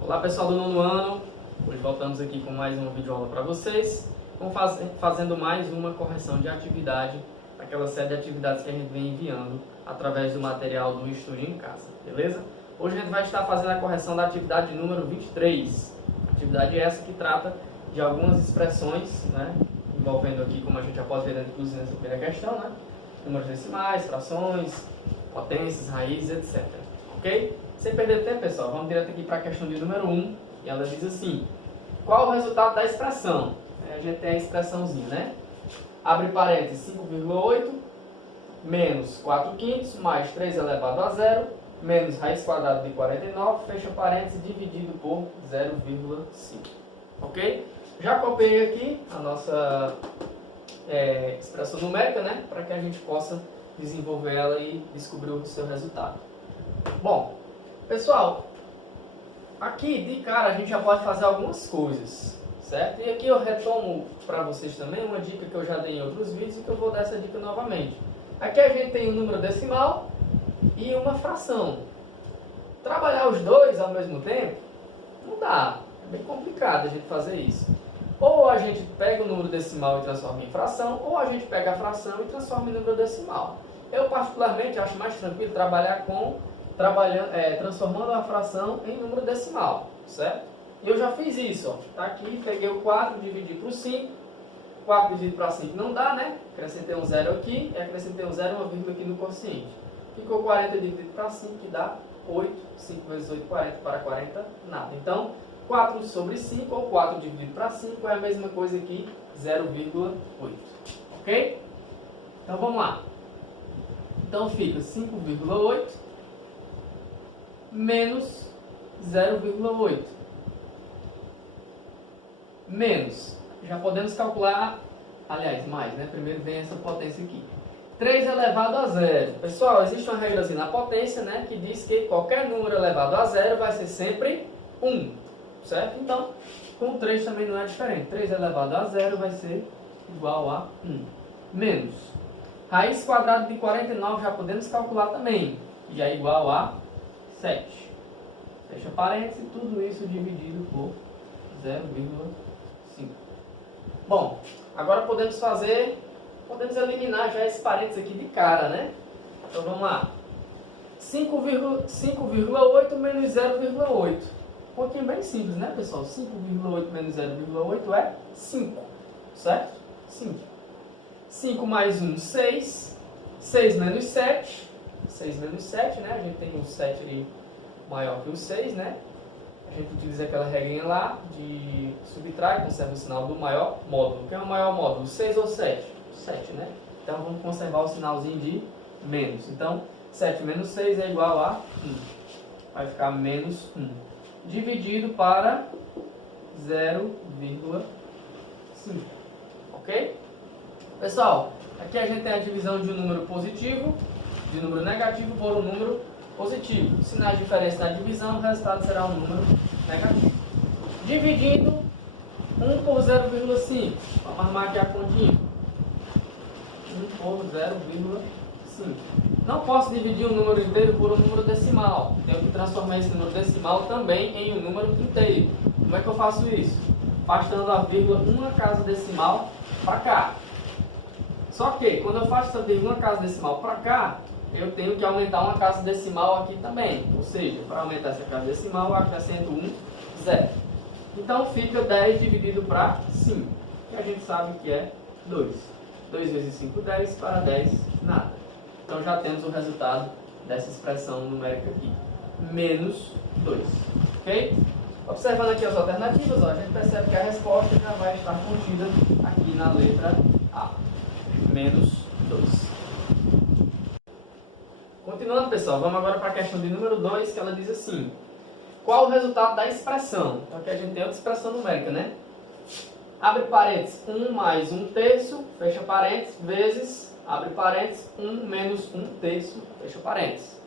Olá pessoal do nono ano, hoje voltamos aqui com mais uma videoaula para vocês, fazendo mais uma correção de atividade, aquela série de atividades que a gente vem enviando através do material do Estude em Casa, beleza? Hoje a gente vai estar fazendo a correção da atividade número 23, atividade essa que trata de algumas expressões, né, envolvendo aqui, como a gente já pode ver inclusive nessa primeira questão, né, números decimais, frações, potências, raízes, etc. Ok? Sem perder tempo, pessoal, vamos direto aqui para a questão de número 1, e ela diz assim: qual o resultado da expressão? A gente tem a expressãozinha, né? Abre parênteses, 5,8 menos 4 quintos mais 3 elevado a 0 menos raiz quadrada de 49, fecha parênteses, dividido por 0,5. Ok? Já copiei aqui a nossa expressão numérica, né? Para que a gente possa desenvolver ela e descobrir o seu resultado. Bom, pessoal, aqui de cara a gente já pode fazer algumas coisas, certo? E aqui eu retomo para vocês também uma dica que eu já dei em outros vídeos e que eu vou dar essa dica novamente. Aqui a gente tem um número decimal e uma fração. Trabalhar os dois ao mesmo tempo não dá, é bem complicado a gente fazer isso. Ou a gente pega o número decimal e transforma em fração, ou a gente pega a fração e transforma em número decimal. Eu particularmente acho mais tranquilo trabalhar transformando a fração em número decimal, certo? E eu já fiz isso, ó. Tá aqui, peguei o 4, dividi por 5. 4 dividido para 5 não dá, né? Acrescentei um 0 aqui, e acrescentei um 0 e uma vírgula aqui no quociente. Ficou 40 dividido para 5, que dá 8. 5 vezes 8, 40 para 40, nada. Então, 4 sobre 5, ou 4 dividido para 5, é a mesma coisa que 0,8. Ok? Então, vamos lá. Então, fica 5,8 menos 0,8 menos, já podemos calcular, aliás, mais, né? Primeiro vem essa potência aqui, 3 elevado a 0. Pessoal, existe uma regrazinha na potência, né, que diz que qualquer número elevado a 0 vai ser sempre 1, certo? Então, com 3 também não é diferente, 3 elevado a 0 vai ser igual a 1, menos, raiz quadrada de 49 já podemos calcular também, e é igual a 7. Fecha parênteses, tudo isso dividido por 0,5. Bom, agora podemos eliminar já esse parênteses aqui de cara, né? Então vamos lá. 5,8 menos 0,8. Um pouquinho bem simples, né, pessoal? 5,8 menos 0,8 é 5, certo? 5. 5 mais 1, 6. 6 menos 7. 6 menos 7, né? A gente tem um 7 ali maior que o 6, né? A gente utiliza aquela regrinha lá de subtrai, conserva o sinal do maior módulo. O que é o maior módulo? 6 ou 7? 7, né? Então vamos conservar o sinalzinho de menos. Então 7 menos 6 é igual a 1. Vai ficar menos 1. Dividido para 0,5. Ok? Pessoal, aqui a gente tem a divisão de um número positivo, de um número negativo por um número positivo. Sinais de diferença na divisão, o resultado será um número negativo. Dividindo 1 por 0,5. Vamos arrumar aqui a continha. 1 por 0,5. Não posso dividir um número inteiro por um número decimal. Tenho que transformar esse número decimal também em um número inteiro. Como é que eu faço isso? Afastando a vírgula uma casa decimal para cá. Só que, quando eu faço essa vírgula uma casa decimal para cá, eu tenho que aumentar uma casa decimal aqui também. Ou seja, para aumentar essa casa decimal, eu acrescento 0. Então fica 10 dividido para 5, que a gente sabe que é 2. 2 vezes 5, 10, para 10, nada. Então já temos o resultado dessa expressão numérica aqui. Menos 2. Ok? Observando aqui as alternativas, ó, a gente percebe que a resposta já vai estar contida aqui na letra A. Menos 2. Continuando, pessoal, vamos agora para a questão de número 2, que ela diz assim: qual o resultado da expressão? Então aqui a gente tem outra expressão numérica, né? Abre parênteses, 1 mais 1 terço, fecha parênteses, vezes, abre parênteses, 1 menos 1 terço, fecha parênteses.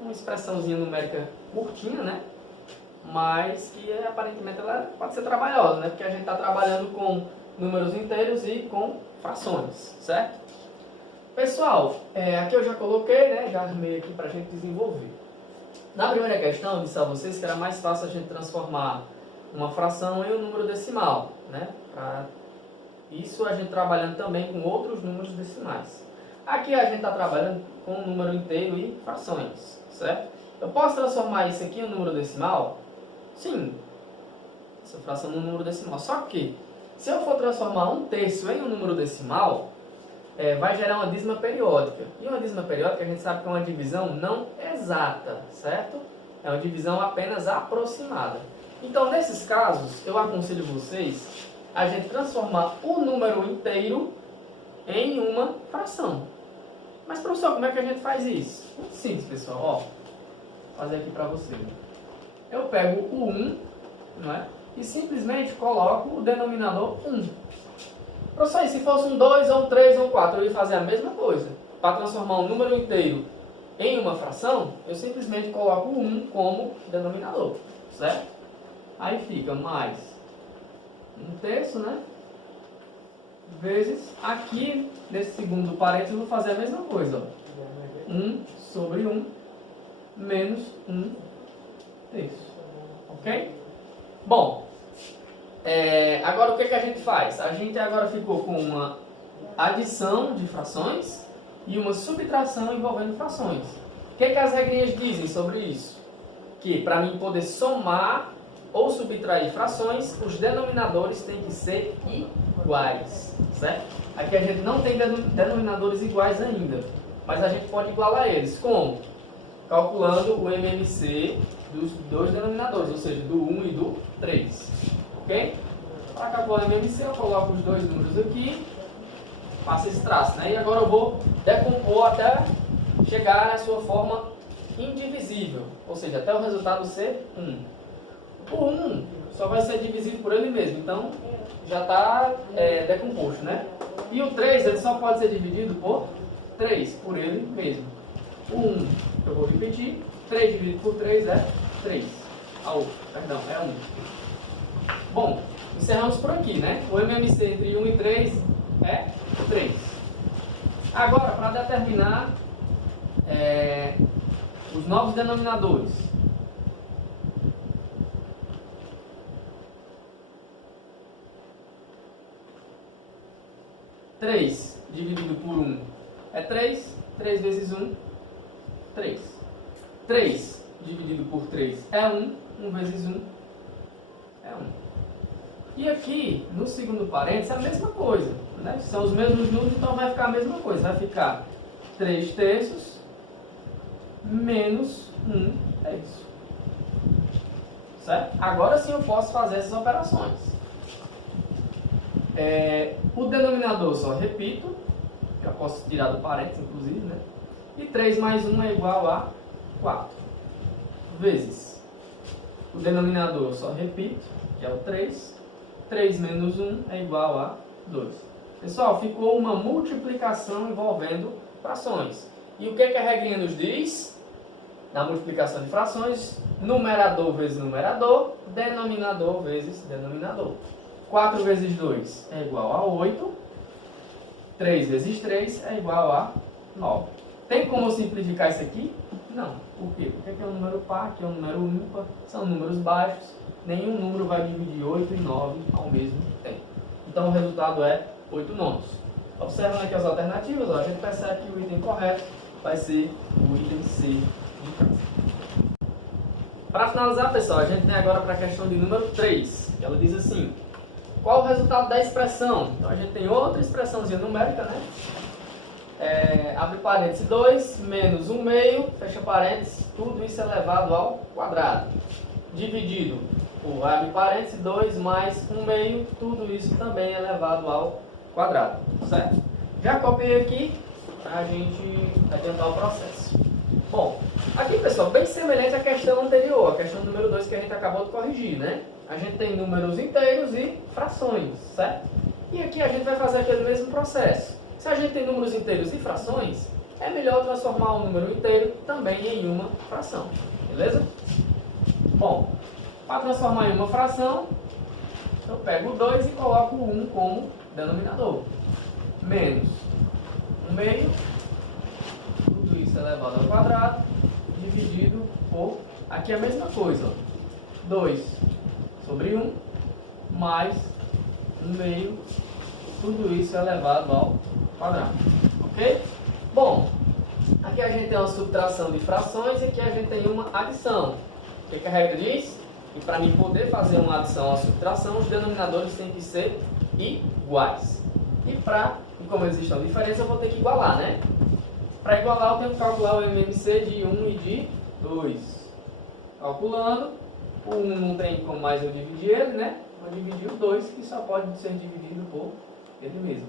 Uma expressãozinha numérica curtinha, né? Mas que aparentemente ela pode ser trabalhosa, né? Porque a gente está trabalhando com números inteiros e com frações, certo? Pessoal, aqui eu já coloquei, né? Já armei aqui para a gente desenvolver. Na primeira questão, eu disse a vocês que era mais fácil a gente transformar uma fração em um número decimal, né? Para isso a gente trabalhando também com outros números decimais. Aqui a gente está trabalhando com um número inteiro e frações, certo? Eu posso transformar isso aqui em um número decimal? Sim, essa fração num número decimal. Só que, se eu for transformar 1/3 em um número decimal, vai gerar uma dízima periódica. E uma dízima periódica a gente sabe que é uma divisão não exata, certo? É uma divisão apenas aproximada. Então, nesses casos, eu aconselho vocês a gente transformar o número inteiro em uma fração. Mas, professor, como é que a gente faz isso? Muito simples, pessoal. Ó, vou fazer aqui para você. Eu pego o 1, não é? E simplesmente coloco o denominador 1. Professor, se fosse um 2, ou um 3, ou um 4, eu ia fazer a mesma coisa. Para transformar um número inteiro em uma fração, eu simplesmente coloco o 1 como denominador, certo? Aí fica mais 1/3, né? Vezes, aqui, nesse segundo parênteses, eu vou fazer a mesma coisa. Ó. 1 sobre 1 menos 1/3. Ok? Bom, agora o que a gente faz? A gente agora ficou com uma adição de frações e uma subtração envolvendo frações. O que as regrinhas dizem sobre isso? Que para mim poder somar ou subtrair frações, os denominadores têm que ser iguais, certo? Aqui a gente não tem denominadores iguais ainda, mas a gente pode igualar eles. Como? Calculando o MMC dos dois denominadores, ou seja, do 1 e do 3. Ok? Para calcular o MMC, eu coloco os dois números aqui, faço esse traço, né? E agora eu vou decompor até chegar na sua forma indivisível, ou seja, até o resultado ser 1. O 1 só vai ser divisível por ele mesmo, então já está decomposto, né? E o 3 ele só pode ser dividido por 3, por ele mesmo. O 1, eu vou repetir, 3 dividido por 3 é 3. Perdão, é 1. Bom, encerramos por aqui, né? O MMC entre 1 e 3 é 3. Agora, para determinar os novos denominadores. Três dividido por 1 é 3. 3 vezes 1, 3. 3 dividido por 3 é 1. 1 vezes 1 é 1. E aqui, no segundo parênteses, é a mesma coisa, né? São os mesmos números, então vai ficar a mesma coisa. Vai ficar 3/3 menos 1/3. Certo? Agora sim eu posso fazer essas operações. O denominador só repito, já posso tirar do parênteses, inclusive, né? E 3 mais 1 é igual a 4. Vezes o denominador só repito, que é o 3. 3 menos 1 é igual a 2. Pessoal, ficou uma multiplicação envolvendo frações. E o que a regrinha nos diz? Na multiplicação de frações, numerador vezes numerador, denominador vezes denominador. 4 vezes 2 é igual a 8. 3 vezes 3 é igual a 9. Tem como eu simplificar isso aqui? Não. Por quê? Porque aqui é um número par, aqui é um número ímpar, são números baixos. Nenhum número vai dividir 8 e 9 ao mesmo tempo. Então o resultado é 8/9. Observando aqui as alternativas, a gente percebe que o item correto vai ser o item C de casa. Para finalizar, pessoal, a gente vem agora para a questão de número 3. Ela diz assim: qual o resultado da expressão? Então a gente tem outra expressãozinha numérica, né? Abre parênteses 2 menos 1/2, fecha parênteses, tudo isso elevado ao quadrado. Dividido por, abre parênteses, 2 mais 1/2, tudo isso também elevado ao quadrado, certo? Já copiei aqui para a gente adiantar o processo. Bom, aqui, pessoal, bem semelhante à questão anterior, a questão número 2 que a gente acabou de corrigir, né? A gente tem números inteiros e frações, certo? E aqui a gente vai fazer aquele mesmo processo. Se a gente tem números inteiros e frações, é melhor transformar um número inteiro também em uma fração, beleza? Bom, para transformar em uma fração, eu pego o 2 e coloco o 1 como denominador. Menos 1/2, tudo isso elevado ao quadrado, dividido por... Aqui é a mesma coisa, ó. 2 sobre 1 mais 1 meio, tudo isso elevado ao quadrado, ok? Bom, aqui a gente tem uma subtração de frações e aqui a gente tem uma adição. O que a regra diz? E para mim poder fazer uma adição ou subtração, os denominadores têm que ser iguais. E como existe uma diferença, eu vou ter que igualar, né? Para igualar, eu tenho que calcular o MMC de 1 e de 2. Calculando, o 1 não tem como mais eu dividir ele, né? Vou dividir o 2, que só pode ser dividido por ele mesmo.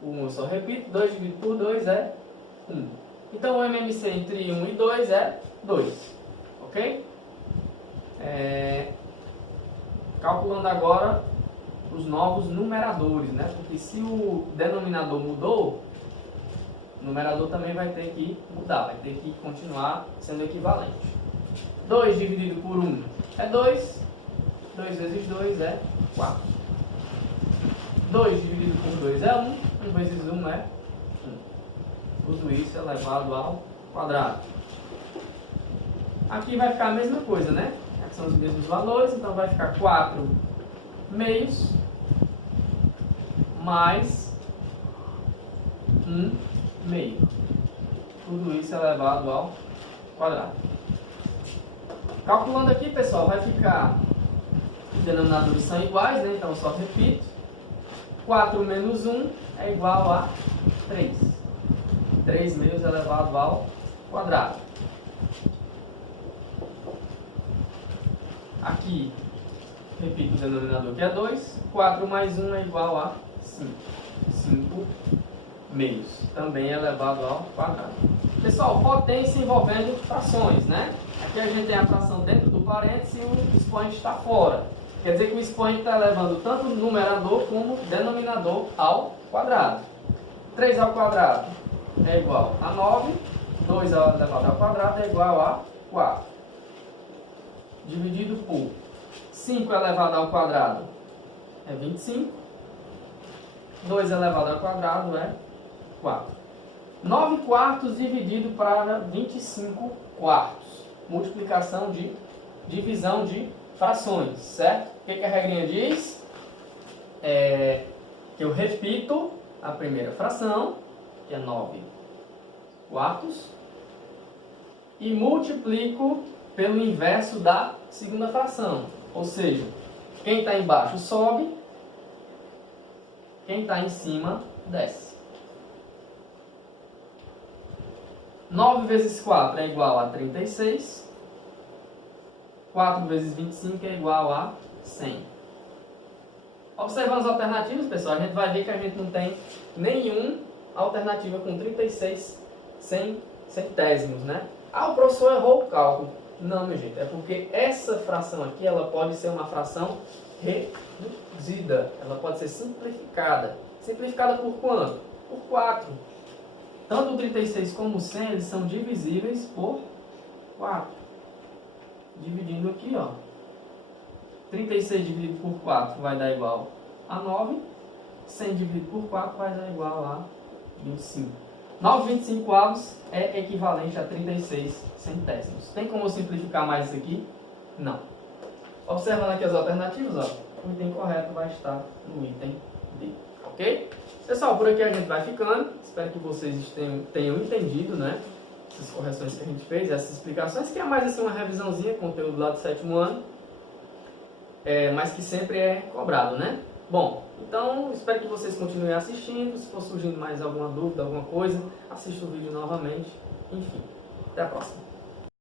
O 1 eu só repito, 2 dividido por 2 é 1. Então o MMC entre 1 e 2 é 2. Ok? Calculando agora os novos numeradores, né? Porque se o denominador mudou, o numerador também vai ter que mudar, vai ter que continuar sendo equivalente. 2 dividido por 1 é 2. 2 vezes 2 é 4. 2 dividido por 2 é 1. 1 vezes 1 é 1. Tudo isso elevado ao quadrado. Aqui vai ficar a mesma coisa, né? Aqui são os mesmos valores, então vai ficar 4 meios mais 1 meio. Tudo isso elevado ao quadrado. Calculando aqui, pessoal, vai ficar... Os denominadores são iguais, né? Então eu só repito. 4 menos 1 é igual a 3. 3 meios elevado ao quadrado. Aqui, repito o denominador que é 2. 4 mais 1 é igual a 5. 5 meios. Também elevado ao quadrado. Pessoal, potência envolvendo frações, né? Aqui a gente tem a fração dentro do parênteses e o expoente está fora. Quer dizer que o expoente está elevando tanto o numerador como o denominador ao quadrado. 3 ao quadrado é igual a 9. 2 elevado ao quadrado é igual a 4. Dividido por 5 elevado ao quadrado é 25. 2 elevado ao quadrado é 4. 9 quartos dividido para 25 quartos. Multiplicação de divisão de frações, certo? O que a regrinha diz? Que eu repito a primeira fração, que é 9 quartos, e multiplico pelo inverso da segunda fração. Ou seja, quem está embaixo sobe, quem está em cima desce. 9 vezes 4 é igual a 36. 4 vezes 25 é igual a 100. Observando as alternativas, pessoal, a gente vai ver que a gente não tem nenhuma alternativa com 36 centésimos, né? Ah, o professor errou o cálculo. Não, meu gente, é porque essa fração aqui, ela pode ser uma fração reduzida. Ela pode ser simplificada. Simplificada por quanto? Por 4. Tanto o 36 como o 100, eles são divisíveis por 4. Dividindo aqui, ó. 36 dividido por 4 vai dar igual a 9. 100 dividido por 4 vai dar igual a 25. 9,25 avos é equivalente a 36 centésimos. Tem como simplificar mais isso aqui? Não. Observando aqui as alternativas, ó, o item correto vai estar no item D. Ok? Pessoal, por aqui a gente vai ficando. Espero que vocês tenham entendido, né? Essas correções que a gente fez, essas explicações, que é mais assim uma revisãozinha, conteúdo lá do 7º ano, mas que sempre é cobrado, né? Bom, então espero que vocês continuem assistindo. Se for surgindo mais alguma dúvida, alguma coisa, assista o vídeo novamente. Enfim, até a próxima.